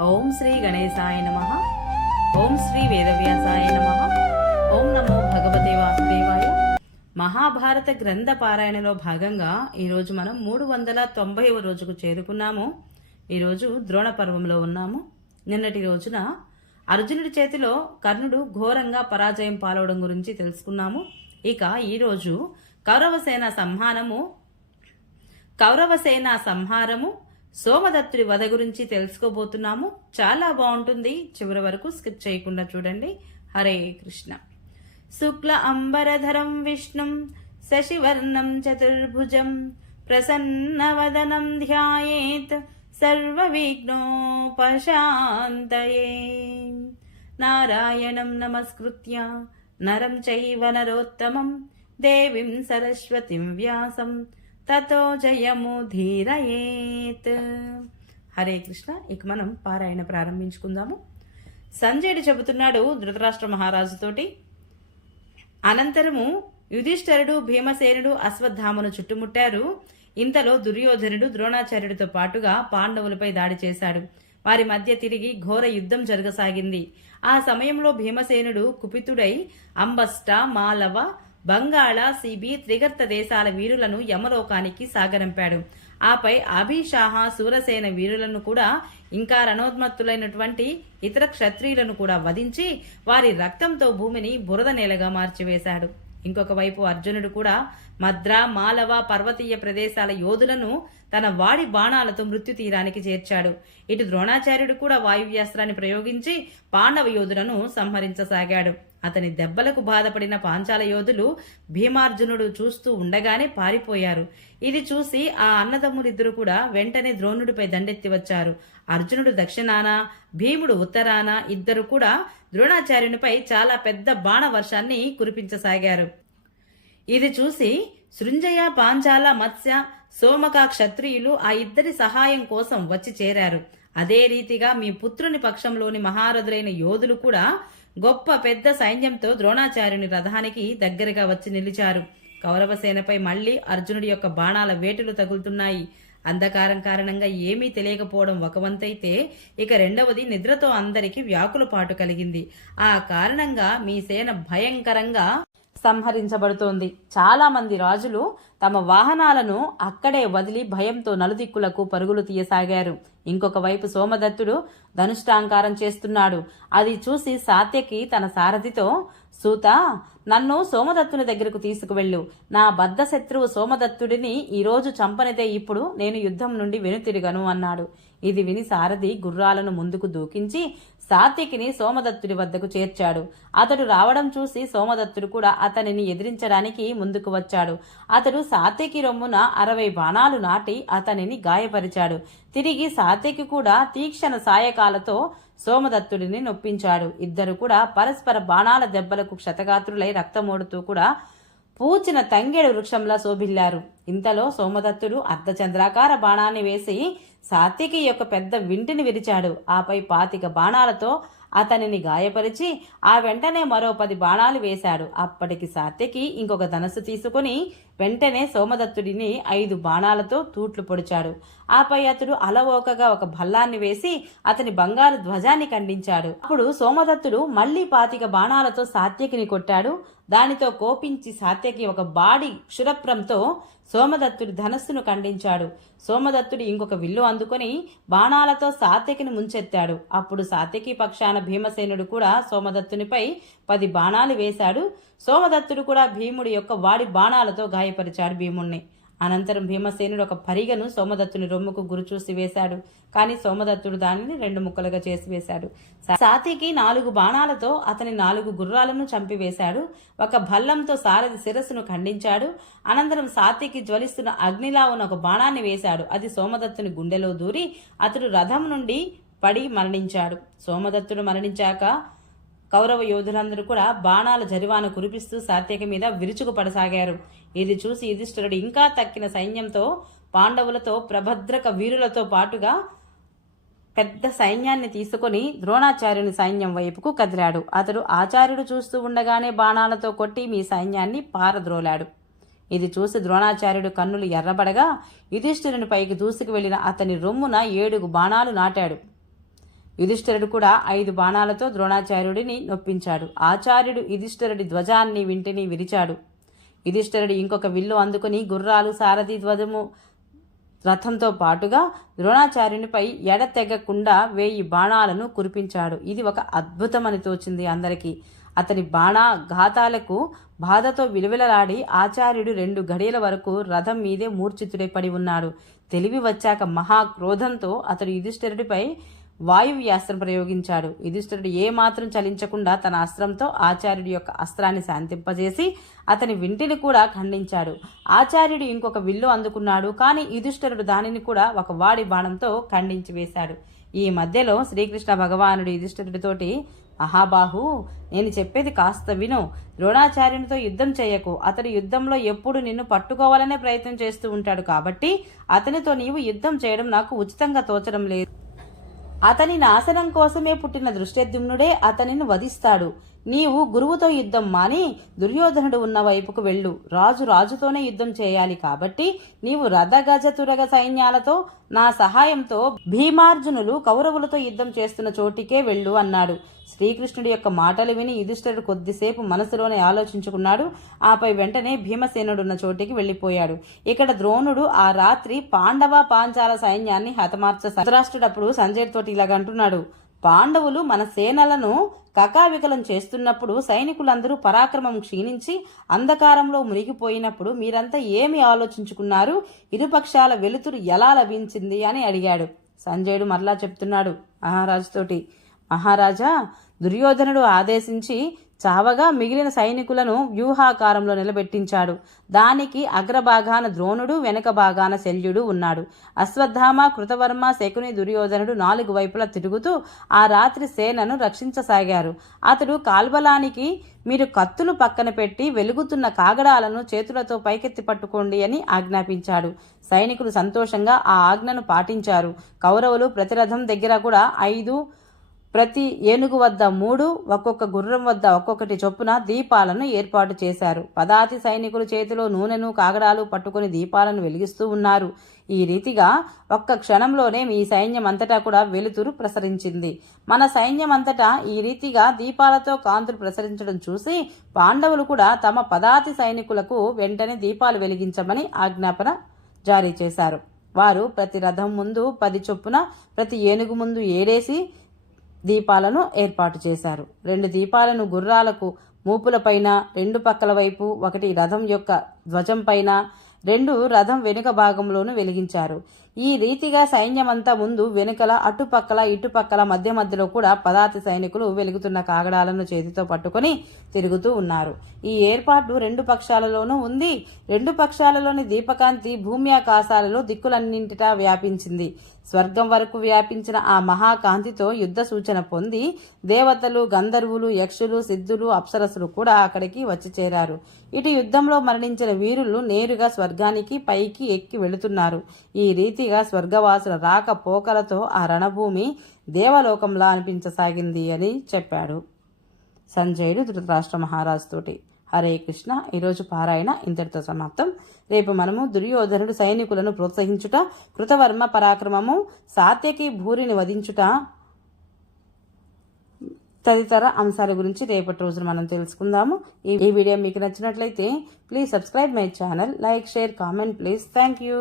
ఓం శ్రీ గణేశాయ నమః. ఓం శ్రీ వేదవ్యాసాయ నమః. ఓం నమో భగవతే వాసుదేవాయ. మహాభారత గ్రంథ పారాయణలో భాగంగా ఈరోజు మనం 390వ రోజుకు చేరుకున్నాము. ఈరోజు ద్రోణ పర్వంలో ఉన్నాము. నిన్నటి రోజున అర్జునుడి చేతిలో కర్ణుడు ఘోరంగా పరాజయం పాలవడం గురించి తెలుసుకున్నాము. ఇక ఈరోజు కౌరవసేన సంహారము సోమదత్తుడి వధ గురించి తెలుసుకోబోతున్నాము. చాలా బాగుంటుంది, చివరి వరకు స్కిప్ చేయకుండా చూడండి. హరే కృష్ణ. శుక్ల అంబరధరం విష్ణుం శశివర్ణం చతుర్భుజం ప్రసన్నవదనం ధ్యాయేత్ సర్వవిఘ్నోపశాంతయే. నారాయణం నమస్కృత్య నరం చైవ నరోత్తమం దేవీం సరస్వతిం వ్యాసం తతో జయముధీరయేత్. హరే కృష్ణ. ఇక మనం పారాయణ ప్రారంభించుకుందాము. సంజయుడు చెబుతున్నాడు ధృతరాష్ట్ర మహారాజుతోటి. అనంతరము యుధిష్ఠరుడు భీమసేనుడు అశ్వత్థామను చుట్టుముట్టారు. ఇంతలో దుర్యోధనుడు ద్రోణాచార్యుడితో పాటుగా పాండవులపై దాడి చేశాడు. వారి మధ్య తిరిగి ఘోర యుద్ధం జరగసాగింది. ఆ సమయంలో భీమసేనుడు కుపితుడై అంబష్ట, మాలవ, బంగాళ, సిబి, త్రిగర్త దేశాల వీరులను యమలోకానికి సాగరంపాడు. ఆపై అభిషాహ, సూరసేన వీరులను కూడా ఇంకా రణోన్మత్తులైనటువంటి ఇతర క్షత్రియులను కూడా వధించి వారి రక్తంతో భూమిని బురద నేలగా మార్చివేశాడు. ఇంకొక వైపు అర్జునుడు కూడా మద్ర, మాలవ, పర్వతీయ ప్రదేశాల యోధులను తన వాడి బాణాలతో మృత్యు తీరానికి చేర్చాడు. ఇటు ద్రోణాచార్యుడు కూడా వాయువ్యాస్త్రాన్ని ప్రయోగించి పాండవ యోధులను సంహరించసాగాడు. అతని దెబ్బలకు బాధపడిన పాంచాల యోధులు భీమార్జునుడు చూస్తూ ఉండగానే పారిపోయారు. ఇది చూసి ఆ అన్నదమ్ములిద్దరూ కూడా వెంటనే ద్రోణుడిపై దండెత్తి వచ్చారు. అర్జునుడు దక్షిణాన, భీముడు ఉత్తరాన ఇద్దరు కూడా ద్రోణాచార్యునిపై చాలా పెద్ద బాణ వర్షాన్ని కురిపించసాగారు. ఇది చూసి సృంజయ, పాంచాల, మత్స్య, సోమక క్షత్రియులు ఆ ఇద్దరి సహాయం కోసం వచ్చి చేరారు. అదే రీతిగా మీ పుత్రుని పక్షంలోని మహారథులైన యోధులు కూడా గొప్ప పెద్ద సైన్యంతో ద్రోణాచార్యుని రథానికి దగ్గరగా వచ్చి నిలిచారు. కౌరవసేనపై మళ్లీ అర్జునుడి యొక్క బాణాల వేటులు తగులుతున్నాయి. అంధకారం కారణంగా ఏమీ తెలియకపోవడం ఒక వంతైతే, ఇక రెండవది నిద్రతో అందరికీ వ్యాకులపాటు కలిగింది. ఆ కారణంగా మీ సేన భయంకరంగా సంహరించబడుతోంది. చాలా మంది రాజులు తమ వాహనాలను అక్కడే వదిలి భయంతో నలుదిక్కులకు పరుగులు తీయసాగారు. ఇంకొక వైపు సోమదత్తుడు ధనుష్టాంకారం చేస్తున్నాడు. అది చూసి సాత్యకి తన సారథితో, సూత, నన్ను సోమదత్తుని దగ్గరకు తీసుకువెళ్ళు. నా బద్ధ శత్రువు సోమదత్తుడిని ఈరోజు చంపనిదే ఇప్పుడు నేను యుద్ధం నుండి వెనుతిరగను అన్నాడు. ఇది విని సారథి గుర్రాలను ముందుకు దూకించి సాత్యకిని సోమదత్తుడి వద్దకు చేర్చాడు. అతడు రావడం చూసి సోమదత్తుడు కూడా అతనిని ఎదిరించడానికి ముందుకు వచ్చాడు. అతడు సాత్యకి రొమ్మున 60 బాణాలు నాటి అతనిని గాయపరిచాడు. తిరిగి సాత్యకి కూడా తీక్షణ సాయకాలతో సోమదత్తుడిని నొప్పించాడు. ఇద్దరు కూడా పరస్పర బాణాల దెబ్బలకు క్షతగాత్రులై రక్తమోడుతూ కూడా పూచిన తంగేడు వృక్షంలా శోభిల్లారు. ఇంతలో సోమదత్తుడు అర్ధచంద్రాకార బాణాన్ని వేసి సాత్యకి యొక్క పెద్ద వింటిని విరిచాడు. ఆపై 25 బాణాలతో అతనిని గాయపరిచి ఆ వెంటనే మరో 10 బాణాలు వేశాడు. అప్పటికి సాత్యకి ఇంకొక ధనస్సు తీసుకుని వెంటనే సోమదత్తుడిని 5 బాణాలతో తూట్లు పొడిచాడు. ఆపై అతడు అలవోకగా ఒక భల్లాన్ని వేసి అతని బంగారు ధ్వజాన్ని ఖండించాడు. అప్పుడు సోమదత్తుడు మళ్లీ 25 బాణాలతో సాత్యకిని కొట్టాడు. దానితో కోపించి సాత్యకి ఒక బాడి క్షురప్రంతో సోమదత్తుడి ధనస్సును ఖండించాడు. సోమదత్తుడు ఇంకొక విల్లు అందుకొని బాణాలతో సాత్యకిని ముంచెత్తాడు. అప్పుడు సాత్యకి పక్షాన భీమసేనుడు కూడా సోమదత్తునిపై 10 బాణాలు వేశాడు. సోమదత్తుడు కూడా భీముడి యొక్క వాడి బాణాలతో గాయపరిచాడు భీముణ్ణి. అనంతరం భీమసేనుడు ఒక పరిగను సోమదత్తుని రొమ్ముకు గురిచూసి వేశాడు. కానీ సోమదత్తుడు దానిని 2 ముక్కలుగా చేసి వేశాడు. సాత్యకి 4 బాణాలతో అతని 4 గుర్రాలను చంపివేశాడు. ఒక భల్లంతో సారథి శిరస్సును ఖండించాడు. అనంతరం సాత్యకి జ్వలిస్తున్న అగ్నిలా ఉన్న ఒక బాణాన్ని వేశాడు. అది సోమదత్తుని గుండెలో దూరి అతడు రథం నుండి పడి మరణించాడు. సోమదత్తుడు మరణించాక కౌరవ యోధులందరూ కూడా బాణాల జరివాను కురిపిస్తూ సాత్యకి మీద విరుచుకుపడసాగారు. ఇది చూసి యుధిష్ఠిరుడు ఇంకా తక్కిన సైన్యంతో పాండవులతో ప్రభద్రక వీరులతో పాటుగా పెద్ద సైన్యాన్ని తీసుకుని ద్రోణాచార్యుని సైన్యం వైపుకు కదిలాడు. అతడు ఆచార్యుడు చూస్తూ ఉండగానే బాణాలతో కొట్టి మీ సైన్యాన్ని పారద్రోలాడు. ఇది చూసి ద్రోణాచార్యుడు కన్నులు ఎర్రబడగా యుధిష్ఠిరుని పైకి దూసుకు వెళ్లిన అతని రొమ్మున 7 బాణాలు నాటాడు. యుధిష్ఠిరుడు కూడా 5 బాణాలతో ద్రోణాచార్యుడిని నొప్పించాడు. ఆచార్యుడు యుధిష్ఠిరుడి ధ్వజాన్ని వింటిని విరిచాడు. యుధిష్ఠిరుడు ఇంకొక విల్లు అందుకుని గుర్రాలు, సారథి, ధ్వజము, రథంతో పాటుగా ద్రోణాచార్యునిపై ఎడతెగకుండా 1000 బాణాలను కురిపించాడు. ఇది ఒక అద్భుతమని తోచింది అందరికీ. అతని బాణాఘాతాలకు బాధతో విలువలాడి ఆచార్యుడు 2 గడియల వరకు రథం మీదే మూర్ఛితుడై పడి ఉన్నాడు. తెలివి వచ్చాక మహాక్రోధంతో అతడు యుధిష్ఠిరుడిపై వాయువ్యాస్త్రం ప్రయోగించాడు. యుధిష్ఠిరుడు ఏమాత్రం చలించకుండా తన అస్త్రంతో ఆచార్యుడి యొక్క అస్త్రాన్ని శాంతింపజేసి అతని వింటిని కూడా ఖండించాడు. ఆచార్యుడు ఇంకొక విల్లు అందుకున్నాడు. కానీ యుధిష్ఠిరుడు దానిని కూడా ఒక వాడి బాణంతో ఖండించి వేశాడు. ఈ మధ్యలో శ్రీకృష్ణ భగవానుడు యుధిష్ఠిరుడితోటి, మహాబాహు, నేను చెప్పేది కాస్త విను. ద్రోణాచార్యునితో యుద్ధం చేయకు. అతడు యుద్ధంలో ఎప్పుడు నిన్ను పట్టుకోవాలనే ప్రయత్నం చేస్తూ ఉంటాడు. కాబట్టి అతనితో నీవు యుద్ధం చేయడం నాకు ఉచితంగా తోచడం లేదు. అతని నాశనం కోసమే పుట్టిన దృష్టద్యుమ్నుడే అతనిని వధిస్తాడు. నీవు గురువుతో యుద్ధం మాని దుర్యోధనుడు ఉన్న వైపుకు వెళ్ళు. రాజు రాజుతోనే యుద్ధం చేయాలి. కాబట్టి నీవు రథ, గజ, తురగ సైన్యాలతో నా సహాయంతో భీమార్జునులు కౌరవులతో యుద్ధం చేస్తున్న చోటికే వెళ్ళు అన్నాడు. శ్రీకృష్ణుడి యొక్క మాటలు విని యుధిష్ఠిరుడు కొద్దిసేపు మనసులోనే ఆలోచించుకున్నాడు. ఆపై వెంటనే భీమసేనుడున్న చోటికి వెళ్లిపోయాడు. ఇక్కడ ద్రోణుడు ఆ రాత్రి పాండవ, పాంచాల సైన్యాన్ని హతమార్చ ధృతరాష్ట్రుడప్పుడు సంజయుడితో ఇలాగంటున్నాడు, పాండవులు మన సేనలను కకావికలం చేస్తున్నప్పుడు, సైనికులందరూ పరాక్రమం క్షీణించి అంధకారంలో మునిగిపోయినప్పుడు మీరంతా ఏమి ఆలోచించుకున్నారు? ఇరుపక్షాల వెలుతురు ఎలా లభించింది అని అడిగాడు. సంజయుడు మరలా చెప్తున్నాడు మహారాజుతోటి, మహారాజా, దుర్యోధనుడు ఆదేశించి చావగా మిగిలిన సైనికులను వ్యూహాకారంలో నిలబెట్టించాడు. దానికి అగ్రభాగాన ద్రోణుడు, వెనుక భాగాన శల్యుడు ఉన్నాడు. అశ్వత్థామ, కృతవర్మ, శకుని, దుర్యోధనుడు 4 వైపులా తిరుగుతూ ఆ రాత్రి సేనను రక్షించసాగారు. అతడు కాల్బలానికి మీరు కత్తులు పక్కన పెట్టి వెలుగుతున్న కాగడాలను చేతులతో పైకెత్తి పట్టుకోండి అని ఆజ్ఞాపించాడు. సైనికులు సంతోషంగా ఆ ఆజ్ఞను పాటించారు. కౌరవులు ప్రతి రథం దగ్గర కూడా 5, ప్రతి ఏనుగు వద్ద 3, ఒక్కొక్క గుర్రం వద్ద ఒక్కొక్కటి చొప్పున దీపాలను ఏర్పాటు చేశారు. పదాతి సైనికులు చేతిలో నూనెను, కాగడాలు పట్టుకుని దీపాలను వెలిగిస్తూ ఉన్నారు. ఈ రీతిగా ఒక్క క్షణంలోనే మీ సైన్యం అంతటా కూడా వెలుతురు ప్రసరించింది. మన సైన్యం అంతటా ఈ రీతిగా దీపాలతో కాంతులు ప్రసరించడం చూసి పాండవులు కూడా తమ పదాతి సైనికులకు వెంటనే దీపాలు వెలిగించమని ఆజ్ఞాపన జారీ చేశారు. వారు ప్రతి రథం ముందు 10 చొప్పున, ప్రతి ఏనుగు ముందు 7 దీపాలను ఏర్పాటు చేశారు. 2 దీపాలను గుర్రాలకు మూపులపైన, 2 పక్కల వైపు, 1 రథం యొక్క ధ్వజం పైన, 2 రథం వెనుక భాగంలోనూ వెలిగించారు. ఈ రీతిగా సైన్యమంతా ముందు, వెనుకల, అటుపక్కల, ఇటుపక్కల, మధ్యలో కూడా పదాతి సైనికులు వెలుగుతున్న కాగడాలను చేతితో పట్టుకొని తిరుగుతూ ఉన్నారు. ఈ ఏర్పాటు 2 పక్షాలలోనూ ఉంది. 2 పక్షాలలోని దీపకాంతి భూమి ఆకాశాలలో దిక్కులన్నింటిటా వ్యాపించింది. స్వర్గం వరకు వ్యాపించిన ఆ మహాకాంతితో యుద్ధ సూచన పొంది దేవతలు, గంధర్వులు, యక్షులు, సిద్ధులు, అప్సరసులు కూడా అక్కడికి వచ్చి చేరారు. ఇటు యుద్ధంలో మరణించిన వీరులు నేరుగా స్వర్గానికి పైకి ఎక్కి వెళుతున్నారు. ఈ రీతిగా స్వర్గవాసుల రాక పోకలతో ఆ రణభూమి దేవలోకంలా అనిపించసాగింది అని చెప్పాడు సంజయుడు ధృతరాష్ట్ర మహారాజుతోటి. హరే కృష్ణ. ఈరోజు పారాయణ ఇంతటితో సమాప్తం. రేపు మనము దుర్యోధనుడు సైనికులను ప్రోత్సహించుట, కృతవర్మ పరాక్రమము, సాత్యకి భూరిని వధించుట తదితర అంశాల గురించి రేపటి రోజున మనం తెలుసుకుందాము. ఈ వీడియో మీకు నచ్చినట్లయితే please subscribe my channel, like, share, comment please. Thank you.